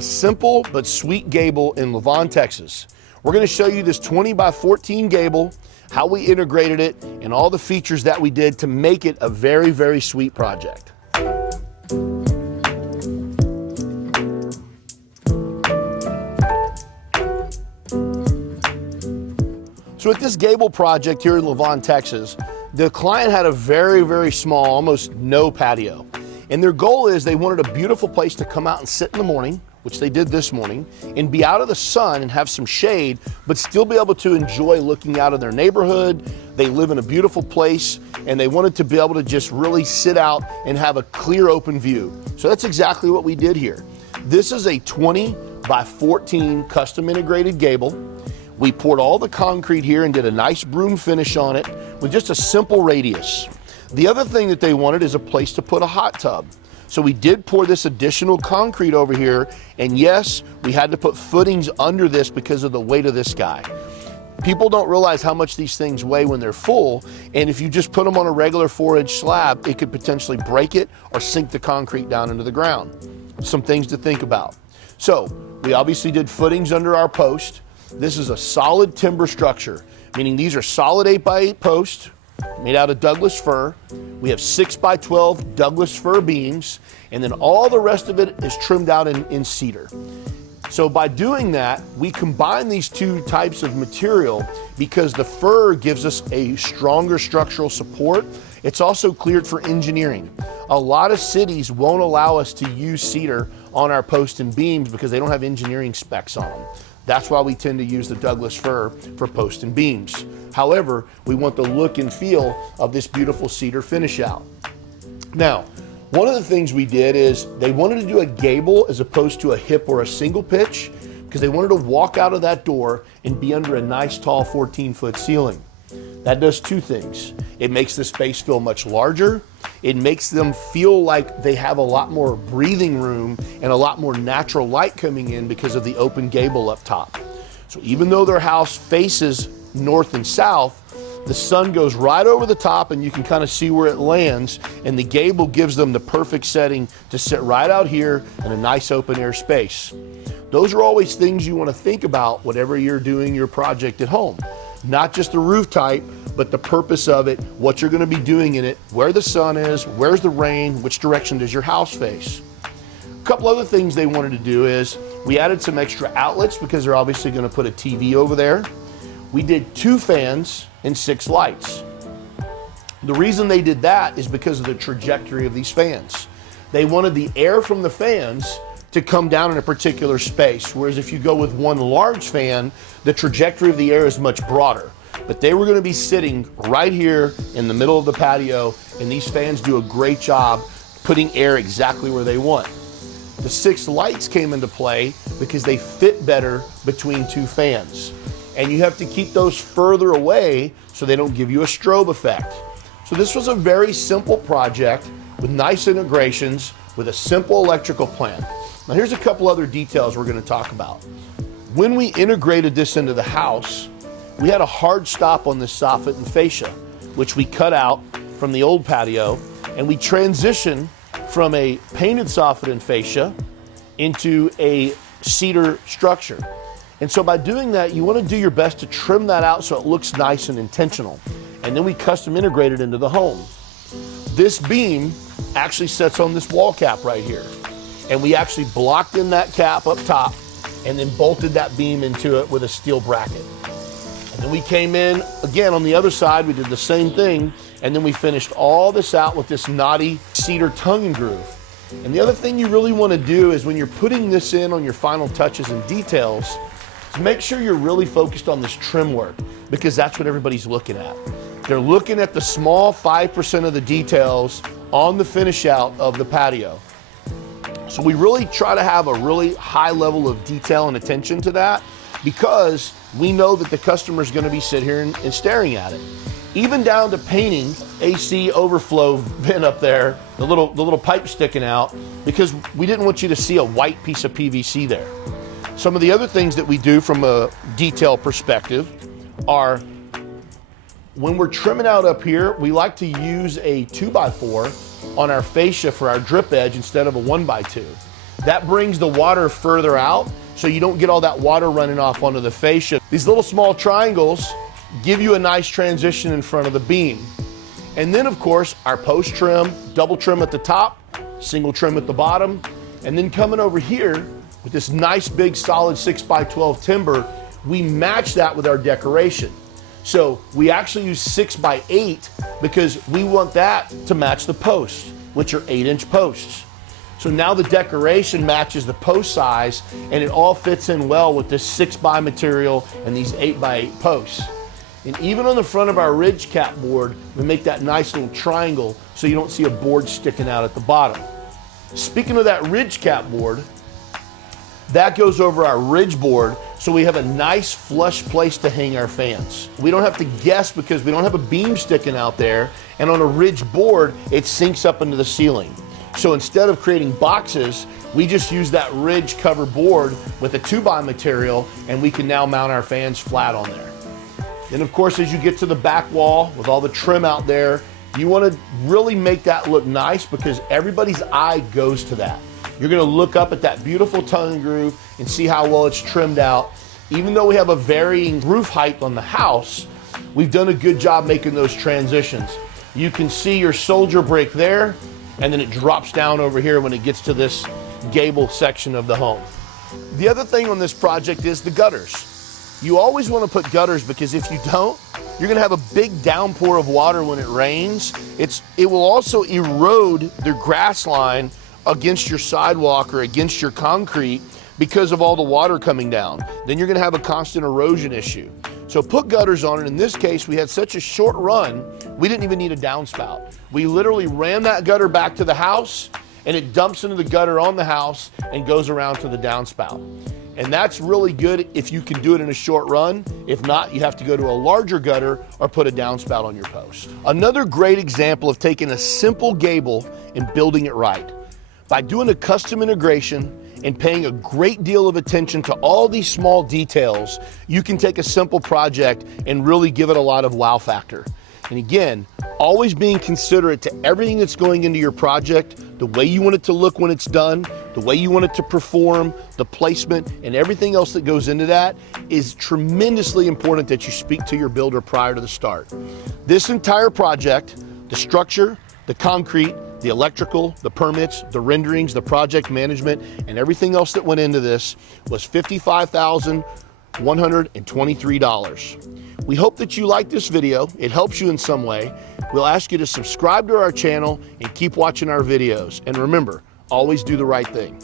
a simple but sweet gable in Lavon, Texas. We're going to show you this 20 by 14 gable, how we integrated it, and all the features that we did to make it a very, very sweet project. So with this gable project here in Lavon, Texas, the client had a very, very small, almost no patio. And their goal is they wanted a beautiful place to come out and sit in the morning, which they did this morning, and be out of the sun and have some shade, but still be able to enjoy looking out of their neighborhood. They live in a beautiful place, and they wanted to be able to just really sit out and have a clear, open view. So that's exactly what we did here. This is a 20 by 14 custom integrated gable. We poured all the concrete here and did a nice broom finish on it with just a simple radius. The other thing that they wanted is a place to put a hot tub. So we did pour this additional concrete over here, and yes, we had to put footings under this because of the weight of this guy. People don't realize how much these things weigh when they're full, and if you just put them on a regular 4-inch slab, it could potentially break it or sink the concrete down into the ground. Some things to think about. So we obviously did footings under our post. This is a solid timber structure, meaning these are solid 8 by 8 posts made out of Douglas fir. We have 6 by 12 Douglas fir beams, and then all the rest of it is trimmed out in cedar. So by doing that, we combine these two types of material because the fir gives us a stronger structural support. It's also cleared for engineering. A lot of cities won't allow us to use cedar on our posts and beams because they don't have engineering specs on them. That's why we tend to use the Douglas fir for posts and beams. However, we want the look and feel of this beautiful cedar finish out. Now, one of the things we did is they wanted to do a gable as opposed to a hip or a single pitch because they wanted to walk out of that door and be under a nice tall 14-foot ceiling. That does two things. It makes the space feel much larger. It makes them feel like they have a lot more breathing room and a lot more natural light coming in because of the open gable up top. So even though their house faces north and south, the sun goes right over the top and you can kind of see where it lands, and the gable gives them the perfect setting to sit right out here in a nice open air space. Those are always things you want to think about whenever you're doing your project at home. Not just the roof type, but the purpose of it, what you're going to be doing in it, where the sun is, where's the rain, which direction does your house face. A couple other things they wanted to do is we added some extra outlets because they're obviously going to put a TV over there. We did 2 fans and 6 lights. The reason they did that is because of the trajectory of these fans. They wanted the air from the fans to come down in a particular space, whereas if you go with one large fan, the trajectory of the air is much broader. But they were going to be sitting right here in the middle of the patio, and these fans do a great job putting air exactly where they want. The 6 lights came into play because they fit better between 2 fans. And you have to keep those further away so they don't give you a strobe effect. So this was a very simple project with nice integrations with a simple electrical plan. Now here's a couple other details we're going to talk about. When we integrated this into the house, we had a hard stop on this soffit and fascia, which we cut out from the old patio, and we transitioned from a painted soffit and fascia into a cedar structure. And so by doing that, you want to do your best to trim that out so it looks nice and intentional. And then we custom integrate it into the home. This beam actually sits on this wall cap right here. And we actually blocked in that cap up top and then bolted that beam into it with a steel bracket. And then we came in, again, on the other side, we did the same thing, and then we finished all this out with this knotty cedar tongue and groove. And the other thing you really want to do is when you're putting this in on your final touches and details, is make sure you're really focused on this trim work, because that's what everybody's looking at. They're looking at the small 5% of the details on the finish out of the patio. So we really try to have a really high level of detail and attention to that because we know that the customer is going to be sitting here and staring at it. Even down to painting AC overflow vent up there, the little pipe sticking out, because we didn't want you to see a white piece of PVC there. Some of the other things that we do from a detail perspective are when we're trimming out up here, we like to use a 2x4 on our fascia for our drip edge instead of a 1x2. That brings the water further out, so you don't get all that water running off onto the fascia. These little small triangles give you a nice transition in front of the beam. And then of course, our post trim, double trim at the top, single trim at the bottom, and then coming over here with this nice big solid 6x12 timber, we match that with our decoration. So we actually use 6x8 because we want that to match the posts, which are 8-inch posts. So now the decoration matches the post size, and it all fits in well with this 6x material and these 8x8 posts. And even on the front of our ridge cap board, we make that nice little triangle so you don't see a board sticking out at the bottom. Speaking of that ridge cap board, that goes over our ridge board, so we have a nice flush place to hang our fans. We don't have to guess because we don't have a beam sticking out there, and on a ridge board, it sinks up into the ceiling. So instead of creating boxes, we just use that ridge cover board with a 2x material, and we can now mount our fans flat on there. Then of course, as you get to the back wall with all the trim out there, you want to really make that look nice because everybody's eye goes to that. You're going to look up at that beautiful tongue and groove and see how well it's trimmed out. Even though we have a varying roof height on the house, we've done a good job making those transitions. You can see your soldier brick there, and then it drops down over here when it gets to this gable section of the home. The other thing on this project is the gutters. You always want to put gutters because if you don't, you're going to have a big downpour of water when it rains. It will also erode the grass line against your sidewalk or against your concrete because of all the water coming down. Then you're going to have a constant erosion issue. So put gutters on it. In this case, we had such a short run, we didn't even need a downspout. We literally ran that gutter back to the house, and it dumps into the gutter on the house and goes around to the downspout. And that's really good if you can do it in a short run. If not, you have to go to a larger gutter or put a downspout on your post. Another great example of taking a simple gable and building it right. By doing a custom integration and paying a great deal of attention to all these small details, you can take a simple project and really give it a lot of wow factor. And again, always being considerate to everything that's going into your project, the way you want it to look when it's done, the way you want it to perform, the placement, and everything else that goes into that is tremendously important that you speak to your builder prior to the start. This entire project, the structure, the concrete, the electrical, the permits, the renderings, the project management, and everything else that went into this was $55,123. We hope that you like this video. It helps you in some way. We'll ask you to subscribe to our channel and keep watching our videos. And remember, always do the right thing.